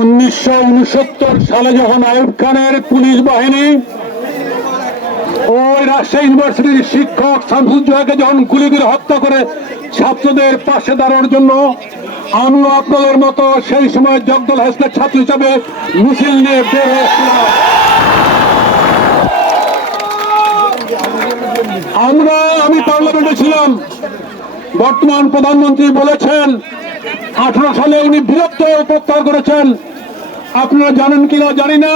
উনিশশো উনসত্তর সালে যখন আয়ুব খানের পুলিশ বাহিনী ওই রাজশাহী ইউনিভার্সিটির শিক্ষক শামসুজ্জোহাকে যখন গুলি করে হত্যা করে ছাত্রদের পাশে দাঁড়ানোর জন্য, আমিও আপনাদের মতো সেই সময় জগদল হাসনের ছাত্র হিসাবে মিছিল নিয়ে বের হয়েছিলাম। আমরা, আমি পার্লামেন্টে ছিলাম। বর্তমান প্রধানমন্ত্রী বলেছেন আঠারো সালে উনি বীরত্ব প্রত্যাহার করেছেন। আপনারা জানেন কিনা জানি না।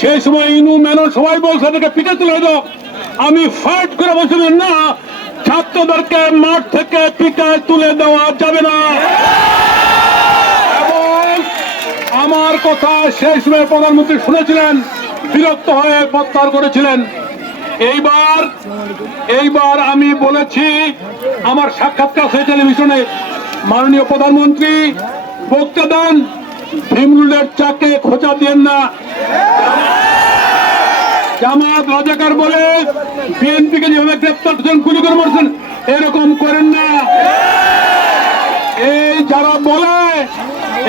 সেই সময় ইনু মেনো সবাই বলছে এটাকে পিঠে তুলে দাও। আমি ফাইট করে বলছিলাম, না, ছাত্রদেরকে মাঠ থেকে পিঠায় তুলে দেওয়া যাবে না। আমার কথা সেই সময় প্রধানমন্ত্রী শুনেছিলেন, বিরক্ত হয়ে প্রত্যাহার করেছিলেন। এইবার এইবার আমি বলেছি, আমার সাক্ষাৎকার সেই টেলিভিশনে। মাননীয় প্রধানমন্ত্রী বক্তা দেন ভীমরুলের চাকে খোঁচা দিয়েন না। জামাত রাজাকার বলে বিএনপিকে যেভাবে গ্রেপ্তার করছেন, গুলি করে মারছেন, এরকম করেন না। এই যারা বলে,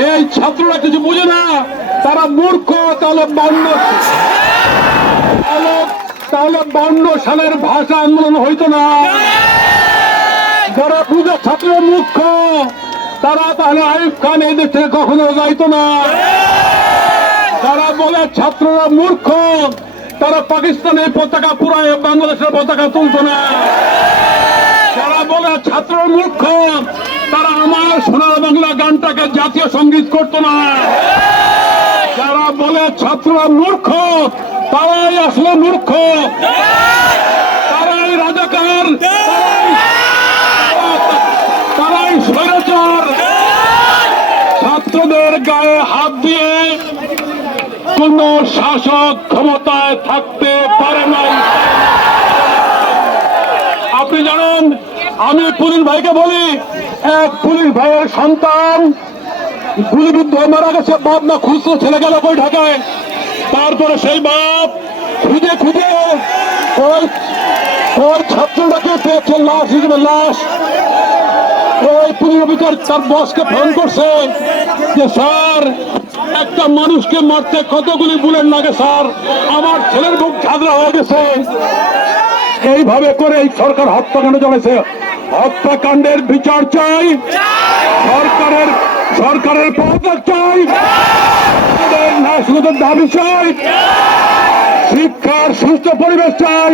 এই ছাত্ররা কিছু বুঝে না, তারা মূর্খ, তাহলে বান্ন তাহলে বান্ন সালের ভাষা আন্দোলন হইতো না। যারা বুঝে ছাত্র মুখ্য তারা তাহলে আইব খান এই দেশ থেকে কখনো যাইতো না। তারা বলে ছাত্ররা মূর্খ, তারা পাকিস্তানের পতাকা পুরায় বাংলাদেশের পতাকা তুলতো না। যারা বলে ছাত্র মূর্খ, তারা আমার সোনার বাংলা গানটাকে জাতীয় সংগীত করতো না। যারা বলে ছাত্ররা মূর্খ, তারাই আসলে মূর্খ। তারাই রাজাকার কোন শাসক ক্ষমতায় থাকতে পারে নাই। আপনি জানেন, আমি পুলিশ ভাইকে বলি, এক পুলিশ ভাইয়ের সন্তান গুলিবিদ্ধ হয়ে মারা গেছে, বাপ না খুঁজতো ছেলে গেল কই ঢাকায়। তারপরে সেই বাপ খুঁজে খুঁজে ওই ওই ছাত্রটাকে পেয়েছে লাশ হিসেবে লাশ। অফিসার তার বসকে ফোন করছে যে, স্যার, একটা মানুষকে মারতে কতগুলি বুলেট লাগে, স্যার? আমার ছেলের বুক ঝাঁঝরা হয়ে গেছে। এইভাবে করে এই সরকার হত্যাকাণ্ড চলেছে হত্যাকাণ্ডের বিচার চাই। সরকারের সরকারের পদত্যাগ চাই। দাবি চাই। শিক্ষার সুস্থ পরিবেশ চাই।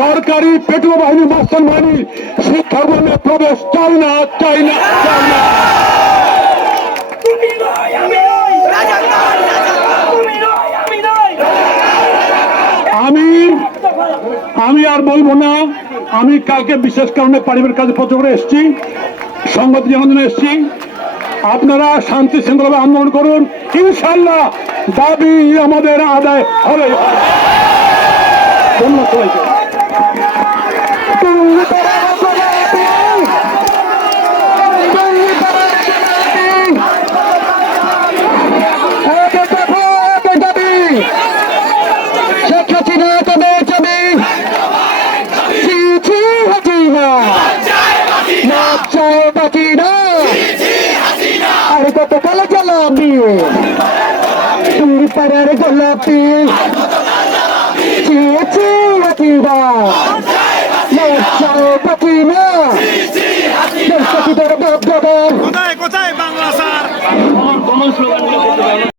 সরকারি পেট্রোল বাহিনী মাস্টার বাহিনী শিক্ষা ভবনে প্রবেশ চাই না চাই না চাই না। আমি আমি আর বলব না। আমি কালকে বিশেষ কারণে পারিবারিক কাজে পত্র করে এসেছি। সংবাদ জন্য এসেছি। আপনারা শান্তি শৃঙ্খলা আন্দোলন করুন। ইনশাল্লাহ দাবি আমাদের আদায় হবে। ধন্যবাদ সবাইকে। কালো জলাপি তুমি পাড়ার গোলাপি চেয়েছি হাসিনা নাচায় বাঁচি না কোথায় কোথায় বাংলা স্যার?